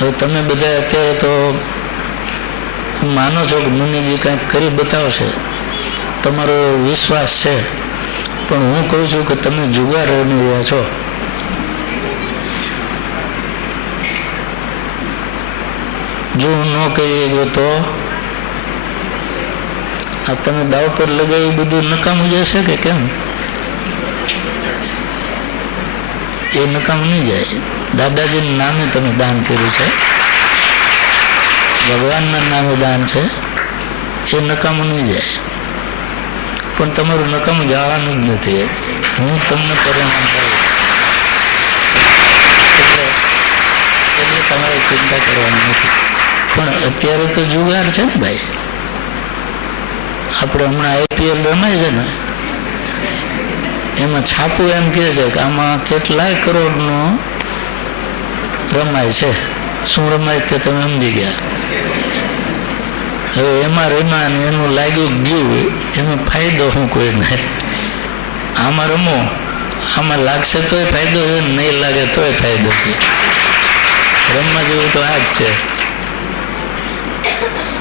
હવે તમે બધા અત્યારે તો માનો છો કે મુનિજી કંઈક કરી બતાવશે, તમારો વિશ્વાસ છે, પણ હું કહું છું કે તમે જુગાર રમી રહ્યા છો. જો હું ન કહી ગયો તો આ તમે દાવ પર લગાવી બધું નકામું જશે કે કેમ? એ નકામું નહીં જાય. દાદાજીના નામે તમે દાન કર્યું છે, ભગવાનના નામે દાન છે, એ નકામું નહીં જાય. પણ તમારું નકામું જવાનું જ નથી. હું તમને પરિણામ કરું એટલે તમારે ચિંતા કરવાની નથી. પણ અત્યારે તો જુગાર છે ને ભાઈ. આપણે હમણાં IPL રમાય છે ને, એમાં છાપું એમ કહે છે કે આમાં કેટલાય કરોડનો રમાય છે. શું રમાય તે તમે સમજી ગયા. હવે એમાં રમ્યા ને એનું લાગ્યું ગયું, એમાં ફાયદો શું કોઈને? આમાં રમો, આમાં લાગશે તોય ફાયદો છે, નહીં લાગે તોય ફાયદો છે. રમવા જેવું તો આ જ છે.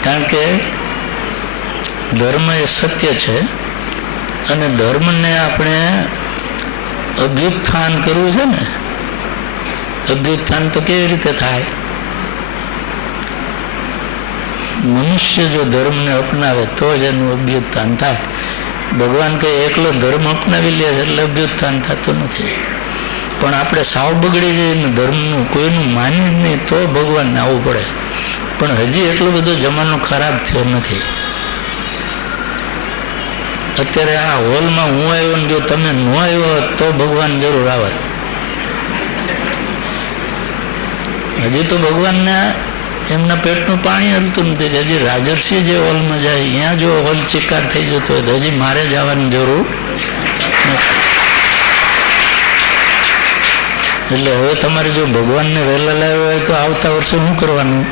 કારણ કે ધર્મ એ સત્ય છે, અને ધર્મને આપણે અભ્યુત્થાન કરવું છે ને. અભ્યુત્થાન તો કેવી રીતે થાય? મનુષ્ય જો ધર્મને અપનાવે તો જ એનું અભ્યુત્થાન થાય. ભગવાન કે એકલો ધર્મ અપનાવી લે છે એટલે અભ્યુત્થાન થતું નથી. પણ આપણે સાવ બગડી જઈને ધર્મનું કોઈનું માની જ નહીં તો ભગવાનને આવવું પડે. પણ હજી એટલો બધો જમાનો ખરાબ થયો નથી. અત્યારે આ હોલમાં હું આવ્યો ને જો તમે ન આવ્યો તો ભગવાન જરૂર આવત. હજી તો ભગવાનને એમના પેટનું પાણી હલતું નથી. હજી રાજર્ષિ જે હોલમાં જાય અહીંયા જો હોલ ચિકાર થઈ જતો હોય તો હજી મારે જવાની જરૂર નથી. એટલે હવે તમારે જો ભગવાનને વહેલા લાવ્યો હોય તો આવતા વર્ષે શું કરવાનું?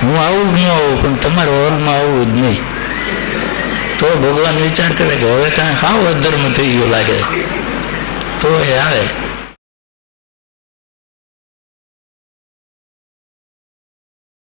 હું આવું જ ન આવું, પણ તમારે હોલમાં આવવું જ નહીં. તો ભગવાન વિચાર કરે કે હવે કાંઈ હાવ અધર્મ થઈ ગયો લાગે તો એ આવે.